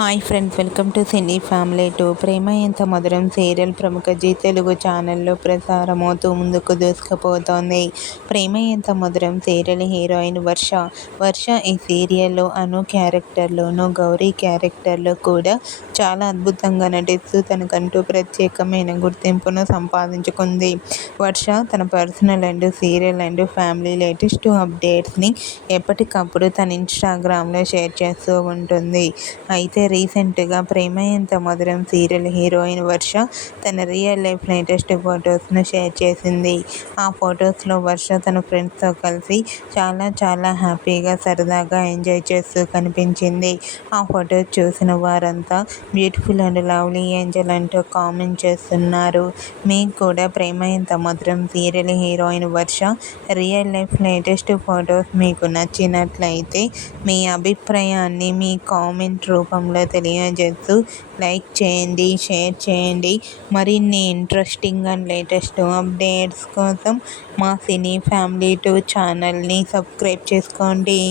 Hi friends, welcome to cine family 2. ప్రేమ ఎంత మధురం serial ప్రముఖ జీ తెలుగు ఛానల్లో ప్రసారమవుతూ ముందుకు దూసుకుపోతోంది. ప్రేమ ఎంత మధురం సీరియల్ హీరోయిన్ వర్ష ఈ సీరియల్లో అను క్యారెక్టర్లోనూ, గౌరీ క్యారెక్టర్లో కూడా చాలా అద్భుతంగా నటిస్తూ తనకంటూ ప్రత్యేకమైన గుర్తింపును సంపాదించుకుంది. వర్ష తన personal and serial and family latest అప్డేట్స్ని ఎప్పటికప్పుడు తన ఇన్స్టాగ్రామ్లో షేర్ చేస్తూ ఉంటుంది. అయితే రీసెంట్గా ప్రేమ ఎంత మధురం సీరియల్ హీరోయిన్ వర్ష తన రియల్ లైఫ్ లేటెస్ట్ ఫొటోస్ను షేర్ చేసింది. ఆ ఫొటోస్లో వర్ష తన ఫ్రెండ్స్తో కలిసి చాలా హ్యాపీగా, సరదాగా ఎంజాయ్ చేస్తూ కనిపించింది. ఆ ఫొటోస్ చూసిన వారంతా బ్యూటిఫుల్ అండ్ లవ్లీ ఏంజల్ అంటూ కామెంట్ చేస్తున్నారు. మీకు కూడా ప్రేమ ఎంత మధురం సీరియల్ హీరోయిన్ వర్ష రియల్ లైఫ్ లేటెస్ట్ ఫొటోస్ మీకు నచ్చినట్లయితే మీ అభిప్రాయాన్ని మీ కామెంట్ రూపంలో తెలియజేస్తూ లైక్ చేయండి, షేర్ చేయండి. మరిన్ని ఇంట్రెస్టింగ్ అండ్ లేటెస్ట్ అప్డేట్స్ కోసం మా సినీ ఫ్యామిలీ 2 ఛానల్ని సబ్స్క్రైబ్ చేసుకోండి.